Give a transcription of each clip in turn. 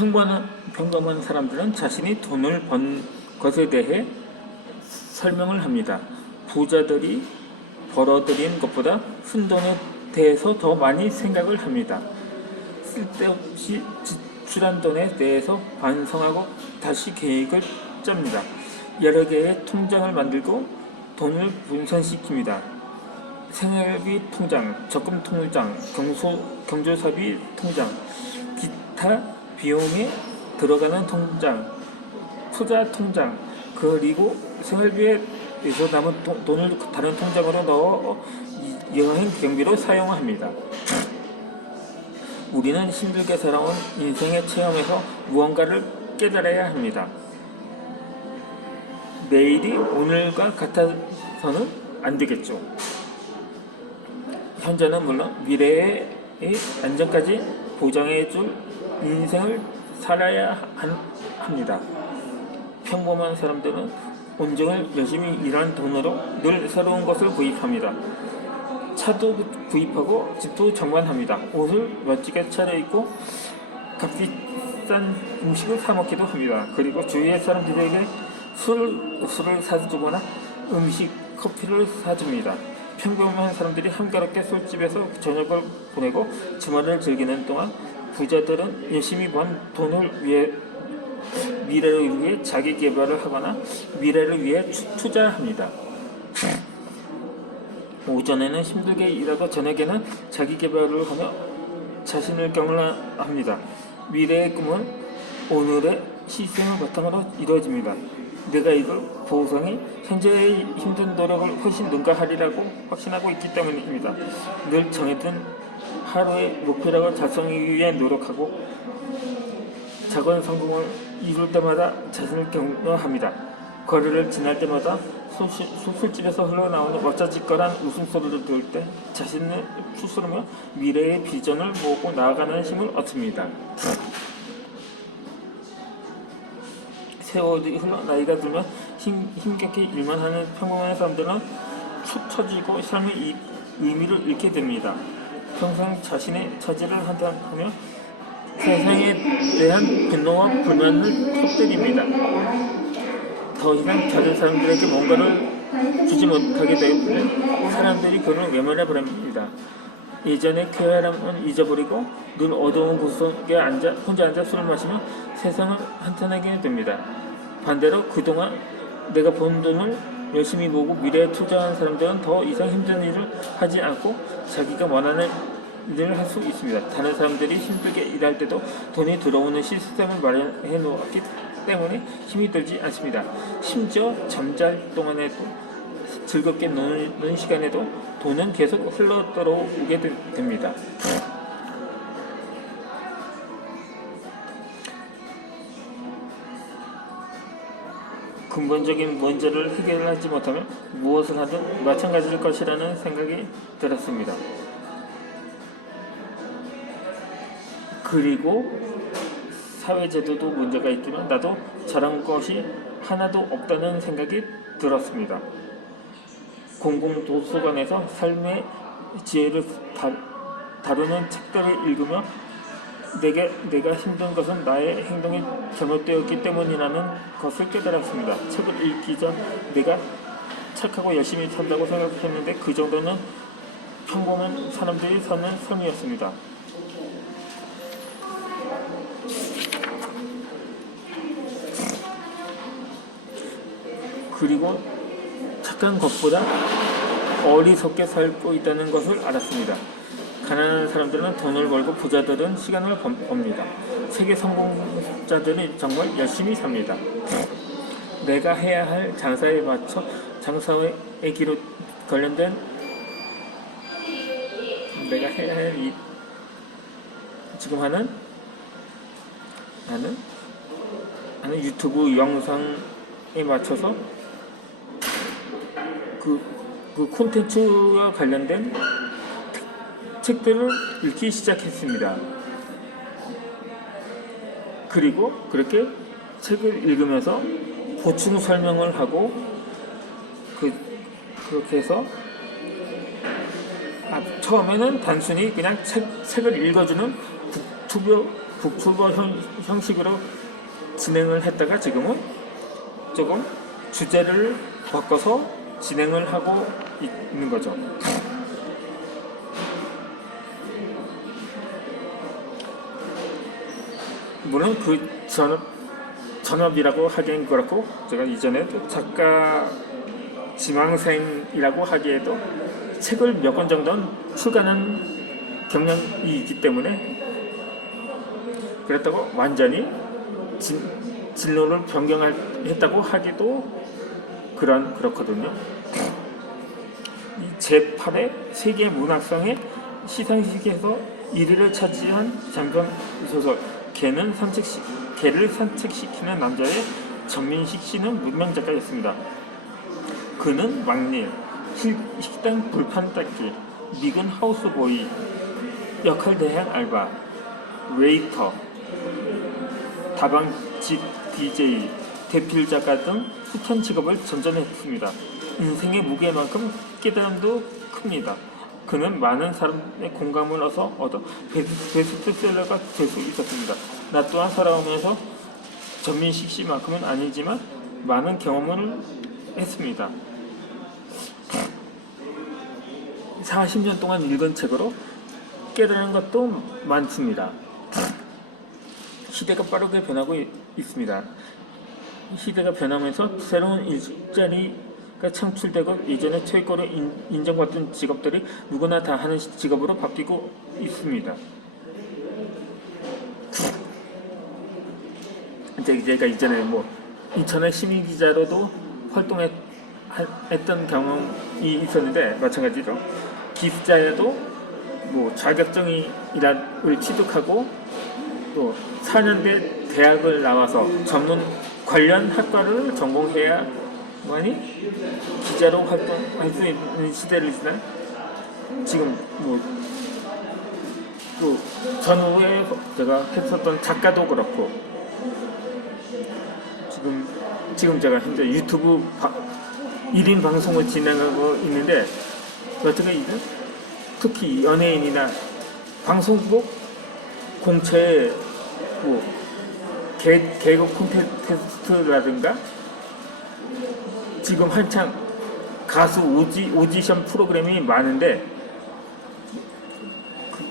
평범한 사람들은 자신이 돈을 번 것에 대해 설명을 합니다. 부자들이 벌어들인 것보다 순돈에 대해서 더 많이 생각을 합니다. 쓸데없이 지출한 돈에 대해서 반성하고 다시 계획을 짭니다. 여러 개의 통장을 만들고 돈을 분산시킵니다. 생활비 통장, 적금 통장, 경조사비 통장, 기타 비용에 들어가는 통장, 투자 통장, 그리고 생활비에서 남은 돈을 다른 통장으로 넣어 여행 경비로 사용합니다. 우리는 힘들게 살아온 인생의 체험에서 무언가를 깨달아야 합니다. 내일이 오늘과 같아서는 안 되겠죠. 현재는 물론 미래의 안전까지 보장해줄 인생을 살아야 합니다. 평범한 사람들은 온종일 열심히 일한 돈으로 늘 새로운 것을 구입합니다. 차도 구입하고 집도 정관합니다. 옷을 멋지게 차려입고 값비싼 음식을 사먹기도 합니다. 그리고 주위의 사람들에게 술을 사주거나 음식, 커피를 사줍니다. 평범한 사람들이 한가롭게 술집에서 저녁을 보내고 주말을 즐기는 동안 부자들은 열심히 번 돈을 위해 미래를 위해 자기 개발을 하거나 미래를 위해 투자합니다. 오전에는 힘들게 일하고 저녁에는 자기 개발을 하며 자신을 격려합니다. 미래의 꿈은 오늘의 시스템을 바탕으로 이루어집니다. 내가 이걸 보상이 현재의 힘든 노력을 훨씬 능가하리라고 확신하고 있기 때문입니다. 늘 정해둔 하루의 목표를 달성하기 위해 노력하고 작은 성공을 이룰 때마다 자신을 격려합니다. 거리를 지날 때마다 술집에서 흘러나오는 멋져지껄한 웃음소리를 들을 때 자신을 추스르며 미래의 비전을 모으고 나아가는 힘을 얻습니다. 세월이 흘러 나이가 들면 힘겹게 일만 하는 평범한 사람들은 축 처지고 삶의 의미를 잃게 됩니다. 평생 자신의 처지를 한탄하며 세상에 대한 분노와 불만을 터뜨립니다. 더 이상 다른 사람들에게 뭔가를 주지 못하게 되면 사람들이 그를 외면해버립니다. 예전에 쾌활함은 잊어버리고 늘 어두운 구석에 혼자 앉아 술을 마시며 세상을 한탄하게 됩니다. 반대로 그동안 내가 번 돈을 열심히 모으고 미래에 투자한 사람들은 더 이상 힘든 일을 하지 않고 자기가 원하는 일을 할 수 있습니다. 다른 사람들이 힘들게 일할 때도 돈이 들어오는 시스템을 마련해 놓았기 때문에 힘이 들지 않습니다. 심지어 잠잘 동안에도 즐겁게 노는 시간에도 돈은 계속 흘러 들어오게 됩니다. 근본적인 문제를 해결하지 못하면 무엇을 하든 마찬가지일 것이라는 생각이 들었습니다. 그리고 사회제도도 문제가 있지만 나도 잘한 것이 하나도 없다는 생각이 들었습니다. 공공도서관에서 삶의 지혜를 다루는 책들을 읽으며 내가 힘든 것은 나의 행동이 잘못되었기 때문이라는 것을 깨달았습니다. 책을 읽기 전 내가 착하고 열심히 산다고 생각했는데 그 정도는 평범한 사람들이 사는 삶이었습니다. 그리고 착한 것보다 어리석게 살고 있다는 것을 알았습니다. 가난한 사람들은 돈을 벌고 부자들은 시간을 법니다. 세계 성공자들은 정말 열심히 삽니다. 내가 해야 할 장사에 맞춰 장사의 길로 관련된 내가 해야 할 지금 하는 유튜브 영상에 맞춰서 그 콘텐츠와 관련된 책들을 읽기 시작했습니다. 그리고 그렇게 책을 읽으면서 보충 설명을 하고 그렇게 해서 처음에는 단순히 그냥 책을 읽어주는 북튜버 형식으로 진행을 했다가 지금은 조금 주제를 바꿔서 진행을 하고 있는 거죠. 물론 그 전업이라고 하기엔 그렇고, 제가 이전에도 작가 지망생이라고 하기에도 책을 몇 권 정도는 출간한 경력이 있기 때문에, 그렇다고 완전히 진로를 변경했다고 하기도 그렇거든요. 이 제8회 세계 문학상의 시상식에서 1위를 차지한 장편 소설 개를 산책시키는 남자의 전민식 씨는 무명 작가였습니다. 그는 막일, 식당 불판 닦기, 미군 하우스보이, 역할 대행 알바, 웨이터, 다방집 DJ, 대필 작가 등 수천 직업을 전전했습니다. 인생의 무게만큼 깨달음도 큽니다. 그는 많은 사람의 공감을 얻어 베스트셀러가 될 수 있었습니다. 나 또한 살아오면서 전민식 씨만큼은 아니지만 많은 경험을 했습니다. 40년 동안 읽은 책으로 깨달은 것도 많습니다. 시대가 빠르게 변하고 있습니다. 시대가 변하면서 새로운 일자리가 창출되고, 예전에 최고로 인정받던 직업들이 누구나 다 하는 직업으로 바뀌고 있습니다. 제가 이전에 인터넷 시민 기자로도 활동했던 경험이 있었는데, 마찬가지로 기숙자에도 자격증이를 취득하고 또 4년대 대학을 나와서 전문 관련 학과를 전공해야만이 기자로 활동할 수 있는 시대를 지나, 지금 또 전후에 제가 했었던 작가도 그렇고, 지금 제가 현재 유튜브 1인 방송을 진행하고 있는데, 어떻게 특히 연예인이나 방송국 공채 개그 콘테스트라든가, 지금 한창 가수 오디션 프로그램이 많은데,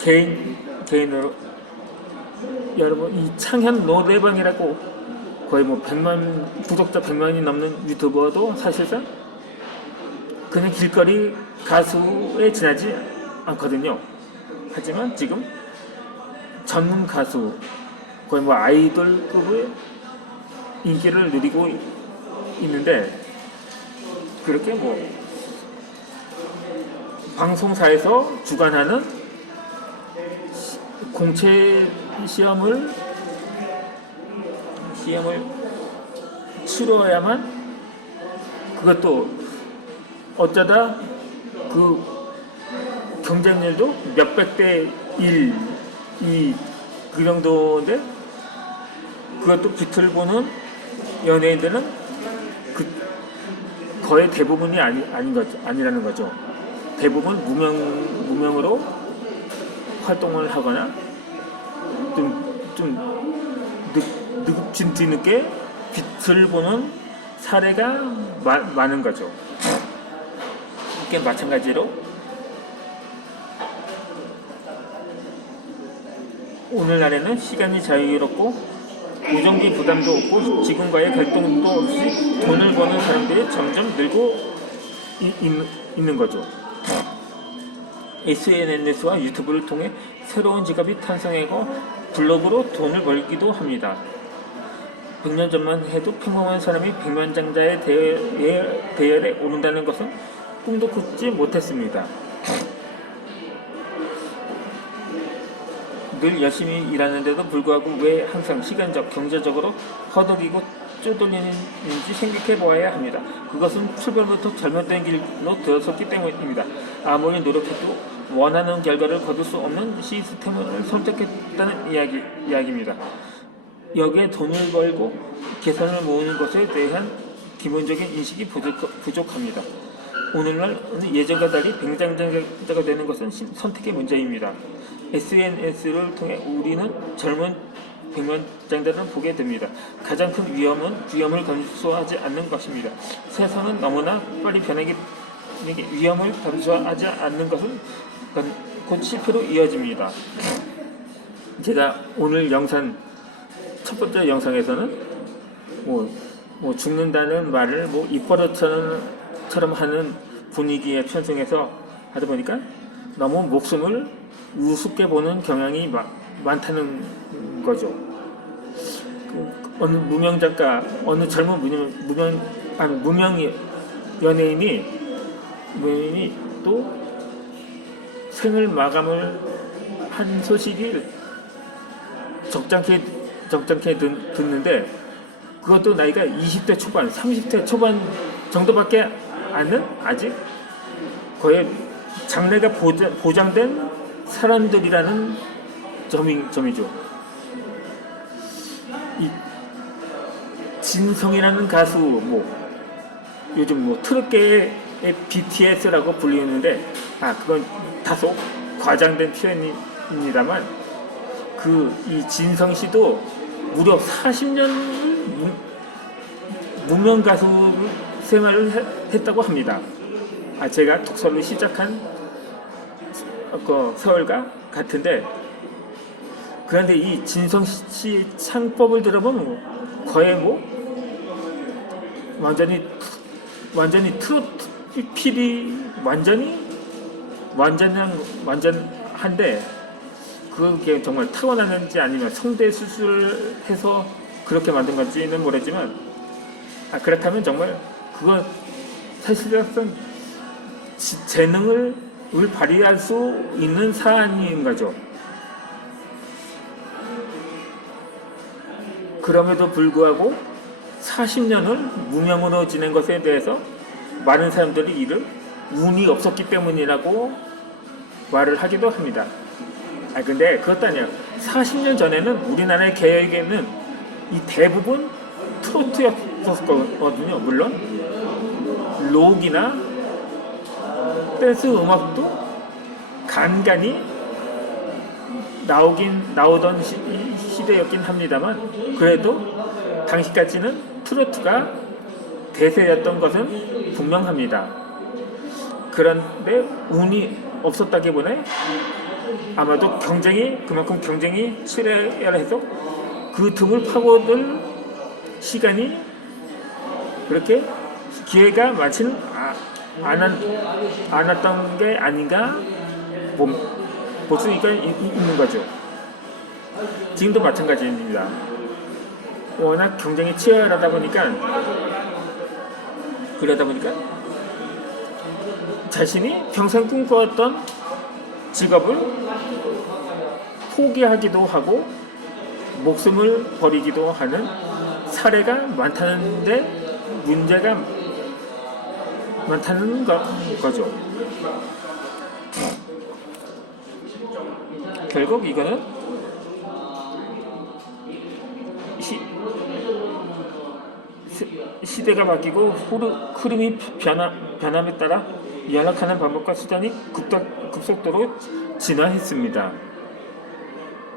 개인으로 여러분, 이 창현 노래방이라고 거의 100만 구독자 100만이 넘는 유튜버도 사실상 그냥 길거리 가수에 지나지 않거든요. 하지만 지금 전문 가수, 거의 아이돌급의 인기를 누리고 있는데, 그렇게 방송사에서 주관하는 공채 시험을 치러야만, 그것도 어쩌다 그 경쟁률도 몇백 대 1, 2, 그 정도인데, 그것도 빛을 보는 연예인들은 거의 대부분이 아니라는 거죠. 대부분 무명으로 활동을 하거나 좀 뒤늦게 빛을 보는 사례가 많은 거죠. 이게 마찬가지로 오늘날에는 시간이 자유롭고 우정기 부담도 없고 지금과의 갈등도 없이 돈을 버는 사람들이 점점 늘고 있는 거죠. SNS와 유튜브를 통해 새로운 직업이 탄생하고 블로그로 돈을 벌기도 합니다. 100년 전만 해도 평범한 사람이 백만장자의 대열에 오른다는 것은 꿈도 꾸지 못했습니다. 늘 열심히 일하는데도 불구하고 왜 항상 시간적, 경제적으로 허덕이고 쪼들리는지 생각해 보아야 합니다. 그것은 출발부터 잘못된 길로 들어섰기 때문입니다. 아무리 노력해도 원하는 결과를 거둘 수 없는 시스템을 선택했다는 이야기입니다. 여기에 돈을 벌고 계산을 모으는 것에 대한 기본적인 인식이 부족합니다. 오늘날 예전과 달리 백장자가 되는 것은 선택의 문제입니다. SNS를 통해 우리는 젊은 백만장자를 보게 됩니다. 가장 큰 위험은 위험을 감수하지 않는 것입니다. 세상은 너무나 빨리 변하기 때문에 위험을 감수하지 않는 것은 곧 실패로 이어집니다. 제가 오늘 영상 첫 번째 영상에서는 뭐 죽는다는 말을 뭐 입버릇처럼 하는 분위기에 편승해서 하다 보니까 너무 목숨을 우습게 보는 경향이 많다는 거죠. 어느 무명 작가, 어느 젊은 무명 연예인이 또 생을 마감을 한 소식이 적잖게 듣는데, 그것도 나이가 20대 초반, 30대 초반 정도밖에 않는, 아직 거의 장래가 보장된 사람들이라는 점이죠. 이 진성이라는 가수, 요즘 트롯계의 BTS라고 불리는데, 그건 다소 과장된 표현입니다만, 이 진성 씨도 무려 40년 무명 가수 생활을 했다고 합니다. 제가 독서를 시작한 세월과 같은데, 그런데 이 진성 씨 창법을 들어보면 거의 완전히 트로트 필이 완전한데, 그게 정말 타고나는지 아니면 성대 수술을 해서 그렇게 만든 건지는 모르지만, 그렇다면 정말 그건 사실상 재능을 발휘할 수 있는 사안인 거죠. 그럼에도 불구하고 40년을 무명으로 지낸 것에 대해서 많은 사람들이 이를 운이 없었기 때문이라고 말을 하기도 합니다. 근데 그것도 아니에요. 40년 전에는 우리나라의 계획에는 이 대부분 트로트였었거든요. 물론 록이나 댄스 음악도 간간히 나오던 시대였긴 합니다만, 그래도 당시까지는 트로트가 대세였던 것은 분명합니다. 그런데 운이 없었다기보다는 아마도 그만큼 경쟁이 치열해서 그 틈을 파고들 시간이 그렇게 기회가 많지는 않았던 게 아닌가 볼 수 있는 거죠. 지금도 마찬가지입니다. 워낙 경쟁이 치열하다 보니까, 자신이 평생 꿈꿔왔던 직업을 포기하기도 하고 목숨을 버리기도 하는 사례가 많다는데, 문제가 많다는 거죠. 결국 이거는 시대가 바뀌고 흐름이 변함에 따라 연락하는 방법과 수단이 급속도로 진화했습니다.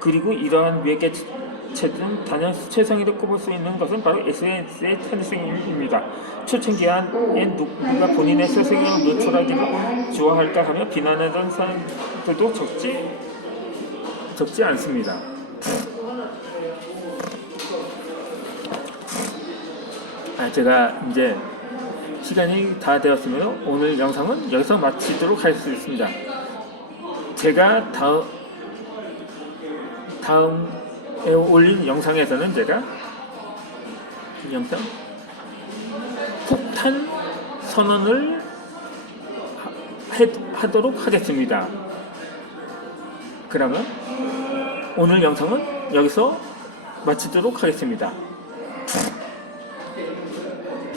그리고 이러한 매개체들은 단연 최상위로 꼽을 수 있는 것은 바로 SNS의 탄생입니다. 초창기에 누가 본인의 세상을 노출하기를 좋아할까 하며 비난하던 사람들도 적지 않습니다. 제가 이제 시간이 다 되었으면 오늘 영상은 여기서 마치도록 하겠습니다. 제가 다음에 올린 영상에서는 제가 이 영상 폭탄 선언을 하도록 하겠습니다. 그러면 오늘 영상은 여기서 마치도록 하겠습니다.